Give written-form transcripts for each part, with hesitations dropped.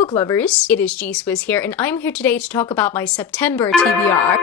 book lovers, it is G-Swizz here, and I'm here today to talk about my September TBR.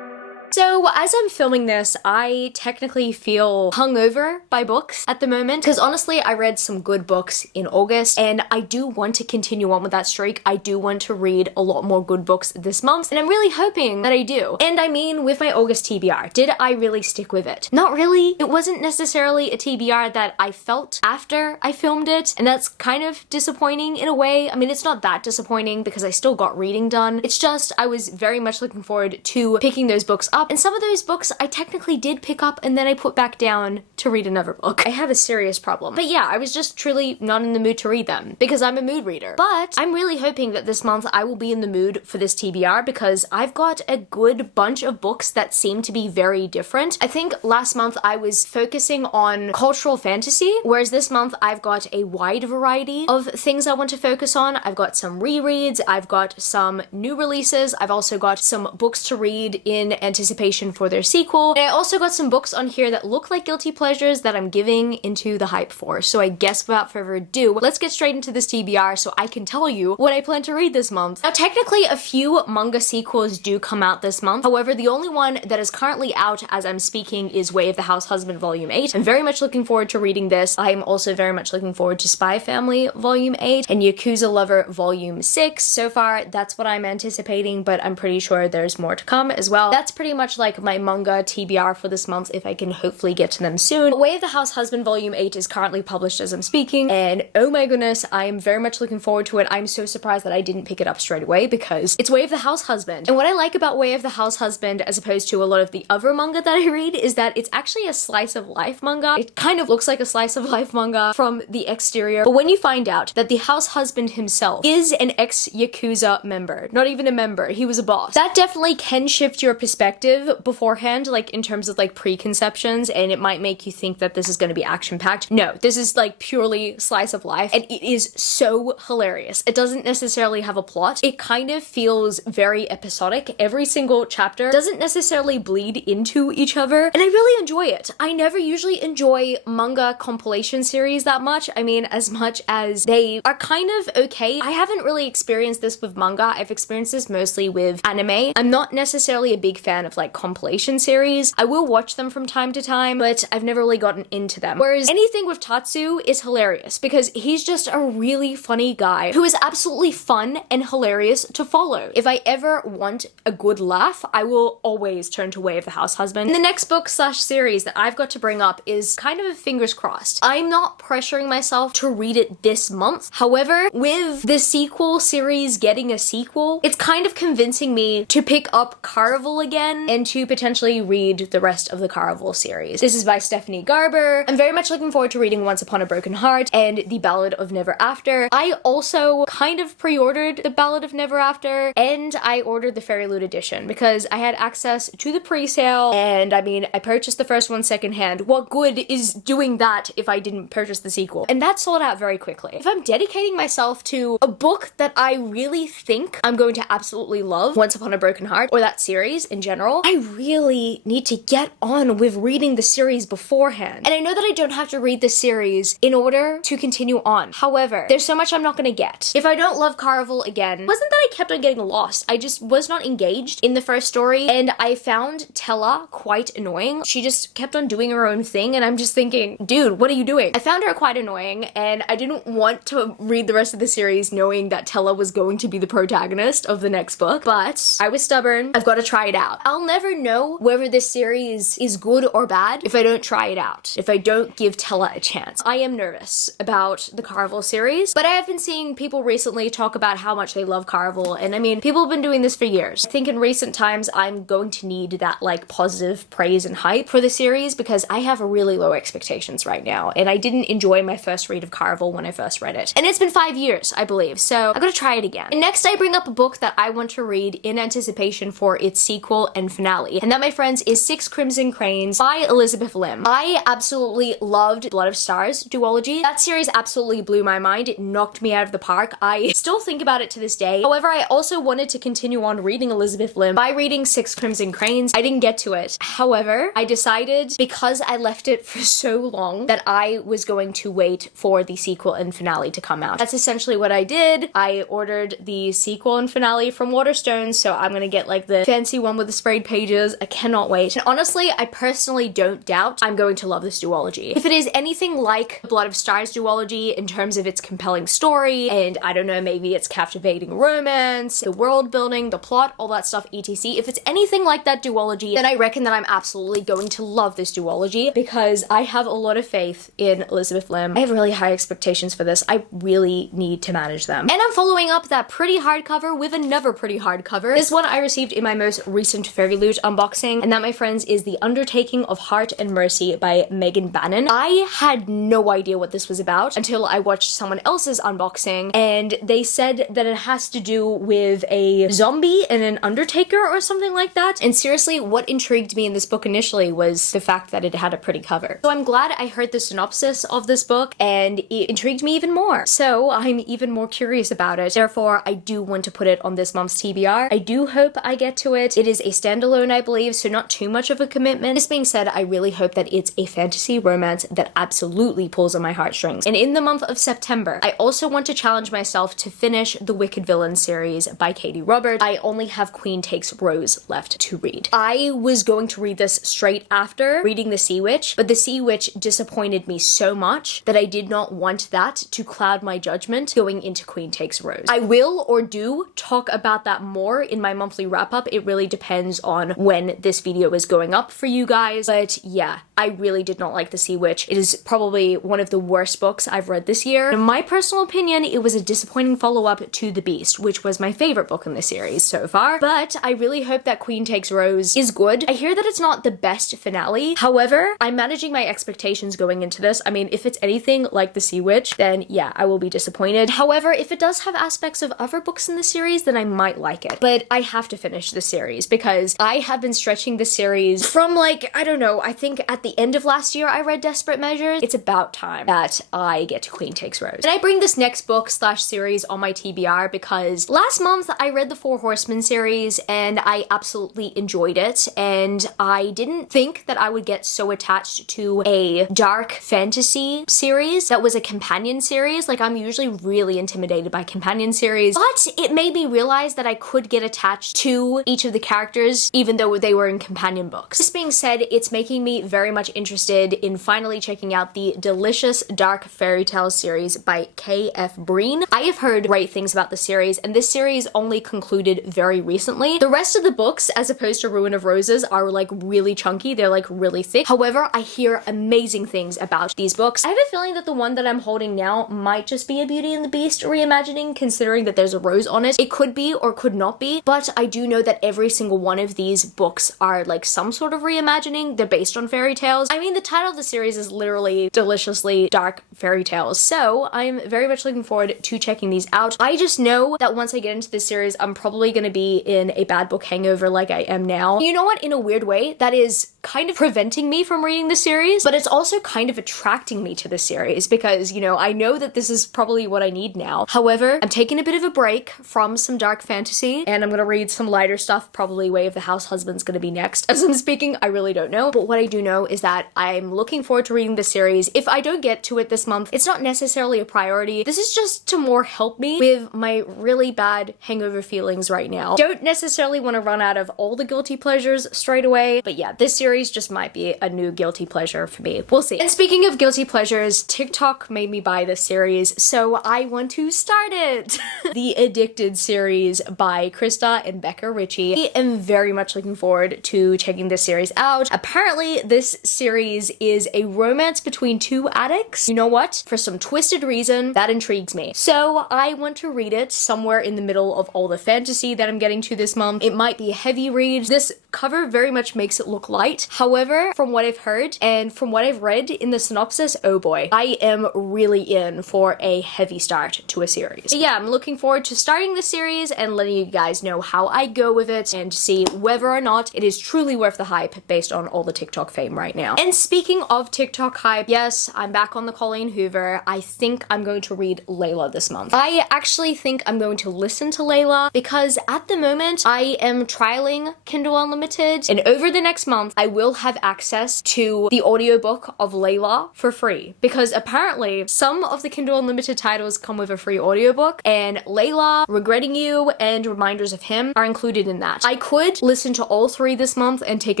So as I'm filming this, I technically feel hungover by books at the moment, because honestly, I read some good books in August, and I do want to continue on with that streak. I do want to read a lot more good books this month, and I'm really hoping that I do. And I mean, with my August TBR, did I really stick with it? Not really. It wasn't necessarily a TBR that I felt after I filmed it, and that's kind of disappointing in a way. I mean, it's not that disappointing because I still got reading done. It's just I was very much looking forward to picking those books up. And some of those books I technically did pick up and then I put back down to read another book. I have a serious problem. But yeah, I was just truly not in the mood to read them because I'm a mood reader. But I'm really hoping that this month I will be in the mood for this TBR because I've got a good bunch of books that seem to be very different. I think last month I was focusing on cultural fantasy, whereas this month I've got a wide variety of things I want to focus on. I've got some rereads, I've got some new releases, I've also got some books to read in anticipation for their sequel. And I also got some books on here that look like guilty pleasures that I'm giving into the hype for. So I guess without further ado, let's get straight into this TBR so I can tell you what I plan to read this month. Now technically a few manga sequels do come out this month. However, the only one that is currently out as I'm speaking is Way of the House Husband Volume 8. I'm very much looking forward to reading this. I'm also very much looking forward to Spy Family Volume 8 and Yakuza Lover Volume 6. So far, that's what I'm anticipating, but I'm pretty sure there's more to come as well. That's pretty much like my manga TBR for this month if I can hopefully get to them soon. Way of the House Husband Volume 8 is currently published as I'm speaking, and oh my goodness, I am very much looking forward to it. I'm so surprised that I didn't pick it up straight away because it's Way of the House Husband. And what I like about Way of the House Husband as opposed to a lot of the other manga that I read is that it's actually a slice of life manga. It kind of looks like a slice of life manga from the exterior, but when you find out that the house husband himself is an ex-Yakuza member, not even a member, he was a boss, that definitely can shift your perspective beforehand, like in terms of like preconceptions, and it might make you think that this is going to be action-packed. No, this is like purely slice of life, and it is so hilarious. It doesn't necessarily have a plot. It kind of feels very episodic. Every single chapter doesn't necessarily bleed into each other, and I really enjoy it. I never usually enjoy manga compilation series that much. I mean, as much as they are kind of okay. I haven't really experienced this with manga. I've experienced this mostly with anime. I'm not necessarily a big fan of like compilation series. I will watch them from time to time, but I've never really gotten into them. Whereas anything with Tatsu is hilarious because he's just a really funny guy who is absolutely fun and hilarious to follow. If I ever want a good laugh, I will always turn to Way of the House Husband. And the next book slash series that I've got to bring up is kind of a fingers crossed. I'm not pressuring myself to read it this month. However, with the sequel series getting a sequel, it's kind of convincing me to pick up Carnival again and to potentially read the rest of the Carnival series. This is by Stephanie Garber. I'm very much looking forward to reading Once Upon a Broken Heart and The Ballad of Never After. I also kind of pre-ordered The Ballad of Never After, and I ordered the Fairyloot edition because I had access to the pre-sale, and I mean, I purchased the first one secondhand. What good is doing that if I didn't purchase the sequel? And that sold out very quickly. If I'm dedicating myself to a book that I really think I'm going to absolutely love, Once Upon a Broken Heart, or that series in general, I really need to get on with reading the series beforehand. And I know that I don't have to read the series in order to continue on. However, there's so much I'm not gonna get. If I don't love Carnival again, it wasn't that I kept on getting lost. I just was not engaged in the first story, and I found Tella quite annoying. She just kept on doing her own thing, and I'm just thinking, dude, what are you doing? I found her quite annoying, and I didn't want to read the rest of the series knowing that Tella was going to be the protagonist of the next book, but I was stubborn. I've got to try it out. I'll never know whether this series is good or bad if I don't try it out, if I don't give Tella a chance. I am nervous about the Carnival series, but I have been seeing people recently talk about how much they love Carnival, and I mean, people have been doing this for years. I think in recent times I'm going to need that like positive praise and hype for the series because I have really low expectations right now, and I didn't enjoy my first read of Carnival when I first read it. And it's been 5 years, I believe, so I'm gonna try it again. And next I bring up a book that I want to read in anticipation for its sequel and finale. and that, my friends, is Six Crimson Cranes by Elizabeth Lim. I absolutely loved Blood of Stars duology. That series absolutely blew my mind. It knocked me out of the park. I still think about it to this day. However, I also wanted to continue on reading Elizabeth Lim by reading Six Crimson Cranes. I didn't get to it. However, I decided, because I left it for so long, that I was going to wait for the sequel and finale to come out. That's essentially what I did. I ordered the sequel and finale from Waterstones, so I'm gonna get like the fancy one with the sprayed pages. I cannot wait. And honestly, I personally don't doubt I'm going to love this duology. If it is anything like Blood of Stars duology in terms of its compelling story, and I don't know, maybe its captivating romance, the world building, the plot, all that stuff, etc. If it's anything like that duology, then I reckon that I'm absolutely going to love this duology, because I have a lot of faith in Elizabeth Lim. I have really high expectations for this. I really need to manage them. And I'm following up that pretty hardcover with another pretty hardcover. This one I received in my most recent Fairyloot unboxing, and that, my friends, is The Undertaking of Heart and Mercy by Megan Bannon. I had no idea what this was about until I watched someone else's unboxing, and they said that it has to do with a zombie and an undertaker or something like that. And seriously, what intrigued me in this book initially was the fact that it had a pretty cover. So I'm glad I heard the synopsis of this book, and it intrigued me even more. So I'm even more curious about it. Therefore, I do want to put it on this month's TBR. I do hope I get to it. It is a standalone, I believe, so not too much of a commitment. This being said, I really hope that it's a fantasy romance that absolutely pulls on my heartstrings. And in the month of September, I also want to challenge myself to finish the Wicked Villain series by Katie Roberts. I only have Queen Takes Rose left to read. I was going to read this straight after reading The Sea Witch, but The Sea Witch disappointed me so much that I did not want that to cloud my judgment going into Queen Takes Rose. I will or do talk about that more in my monthly wrap-up. It really depends on when this video is going up for you guys, but yeah, I really did not like The Sea Witch. It is probably one of the worst books I've read this year. In my personal opinion, it was a disappointing follow-up to The Beast, which was my favorite book in the series so far, but I really hope that Queen Takes Rose is good. I hear that it's not the best finale. However, I'm managing my expectations going into this. I mean, if it's anything like The Sea Witch, then yeah, I will be disappointed. However, if it does have aspects of other books in the series, then I might like it. But I have to finish the series because I have been stretching the series from, like, I don't know, I think at the end of last year I read Desperate Measures. It's about time that I get to Queen Takes Rose. And I bring this next book slash series on my TBR because last month I read the Four Horsemen series and I absolutely enjoyed it, and I didn't think that I would get so attached to a dark fantasy series that was a companion series. Like, I'm usually really intimidated by companion series, but it made me realize that I could get attached to each of the characters even though they were in companion books. This being said, it's making me very much interested in finally checking out the delicious dark fairy tale series by K.F. Breen. I have heard great things about the series, and this series only concluded very recently. The rest of the books, as opposed to Ruin of Roses, are like really chunky. They're like really thick. However, I hear amazing things about these books. I have a feeling that the one that I'm holding now might just be a Beauty and the Beast reimagining, considering that there's a rose on it. It could be or could not be, but I do know that every single one of these books are like some sort of reimagining. They're based on fairy tales. I mean, the title of the series is literally Deliciously Dark Fairy Tales, so I'm very much looking forward to checking these out. I just know that once I get into this series, I'm probably going to be in a bad book hangover like I am now. You know what? In a weird way, that is kind of preventing me from reading the series, but it's also kind of attracting me to the series because, you know, I know that this is probably what I need now. However, I'm taking a bit of a break from some dark fantasy and I'm gonna read some lighter stuff. Probably Way of the House Husband's gonna be next. As I'm speaking, I really don't know, but what I do know is that I'm looking forward to reading the series. If I don't get to it this month, it's not necessarily a priority. This is just to more help me with my really bad hangover feelings right now. Don't necessarily want to run out of all the guilty pleasures straight away, but yeah, this series just might be a new guilty pleasure for me. We'll see. And speaking of guilty pleasures, TikTok made me buy this series, so I want to start it. The Addicted series by Krista and Becca Ritchie. I am very much looking forward to checking this series out. Apparently, this series is a romance between two addicts. You know what? For some twisted reason, that intrigues me. So I want to read it somewhere in the middle of all the fantasy that I'm getting to this month. It might be a heavy read. This cover very much makes it look light. However, from what I've heard and from what I've read in the synopsis, oh boy, I am really in for a heavy start to a series. But yeah, I'm looking forward to starting the series and letting you guys know how I go with it and see whether or not it is truly worth the hype based on all the TikTok fame right now. And speaking of TikTok hype, yes, I'm back on the Colleen Hoover. I think I'm going to read Layla this month. I actually think I'm going to listen to Layla because at the moment I am trialing Kindle Unlimited, and over the next month I will have access to the audiobook of Layla for free, because apparently some of the Kindle Unlimited titles come with a free audiobook, and Layla, Regretting You, and Reminders of Him are included in that. I could listen to all three this month and take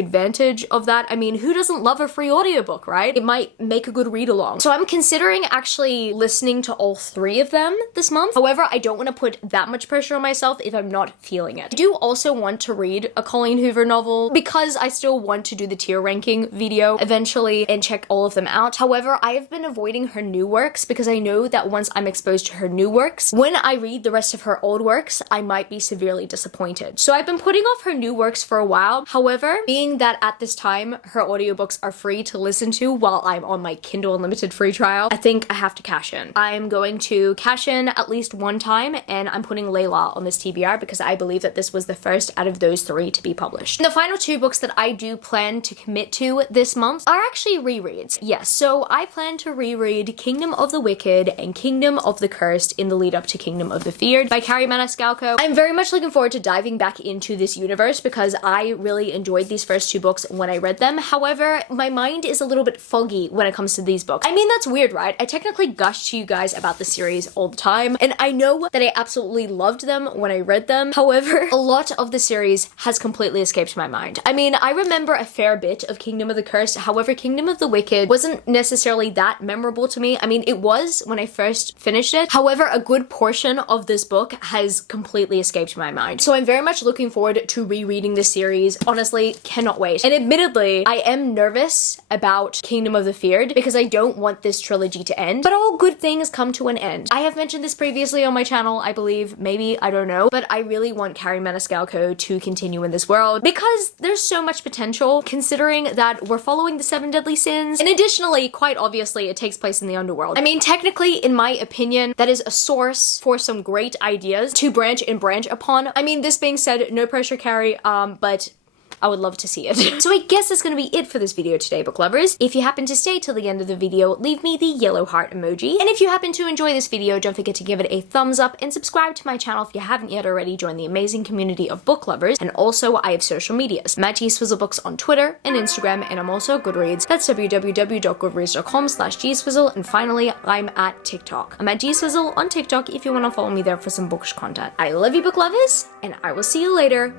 advantage of that. I mean, who doesn't love a free audiobook, right? It might make a good read along. So I'm considering actually listening to all three of them this month. However, I don't want to put that much pressure on myself if I'm not feeling it. I do also want to read a Colleen Hoover novel because I still want to do the tier ranking video eventually and check all of them out. However, I have been avoiding her new works because I know that once I'm exposed to her new works, when I read the rest of her old works, I might be severely disappointed. So I've been putting off her new works for a while. However, being that at this time her audiobooks are free to listen to while I'm on my Kindle Unlimited free trial, I think I have to cash in. I'm going to cash in at least one time, and I'm putting Layla on this TBR because I believe that this was the first out of those three to be published. And the final two books that I do plan to commit to this month are actually rereads. Yes, so I plan to reread Kingdom of the Wicked and Kingdom of the Cursed in the lead up to Kingdom of the Feared by Carrie Maniscalco. I'm very much looking forward to diving back into this universe because I really enjoyed these first two books when I read them. However, my mind is a little bit foggy when it comes to these books. I mean, that's weird, right? I technically gush to you guys about the series all the time, and I know that I absolutely loved them when I read them. However, a lot of the series has completely escaped my mind. I mean, I remember a fair bit of Kingdom of the Cursed. However, Kingdom of the Wicked wasn't necessarily that memorable to me. I mean, it was when I first finished it. However, a good portion of this book has completely escaped my mind. So I'm very much looking forward to rereading this series. Honestly, cannot wait. And admittedly, I am nervous about Kingdom of the Feared because I don't want this trilogy to end, but all good things come to an end. I have mentioned this previously on my channel, I believe, maybe, I don't know, but I really want Carrie Maniscalco to continue in this world because there's so much potential considering that we're following the 7 deadly sins, and additionally, quite obviously, it takes place in the underworld. I mean, technically, in my opinion, that is a source for some great ideas to branch upon. I mean, this being said, no pressure, Carrie, but I would love to see it. So I guess that's gonna be it for this video today, book lovers. If you happen to stay till the end of the video, leave me the yellow heart emoji. And if you happen to enjoy this video, don't forget to give it a thumbs up and subscribe to my channel if you haven't yet already. Join the amazing community of book lovers. And also, I have social medias. I'm at GSwizzleBooks on Twitter and Instagram, and I'm also at Goodreads. That's www.goodreads.com/GSwizzle. And finally, I'm at TikTok. I'm at GSwizzle on TikTok if you want to follow me there for some bookish content. I love you, book lovers, and I will see you later.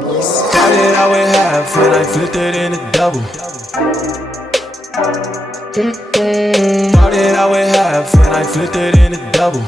Peace. Half and I flipped it in a double. Started out with half and I flipped it in a double.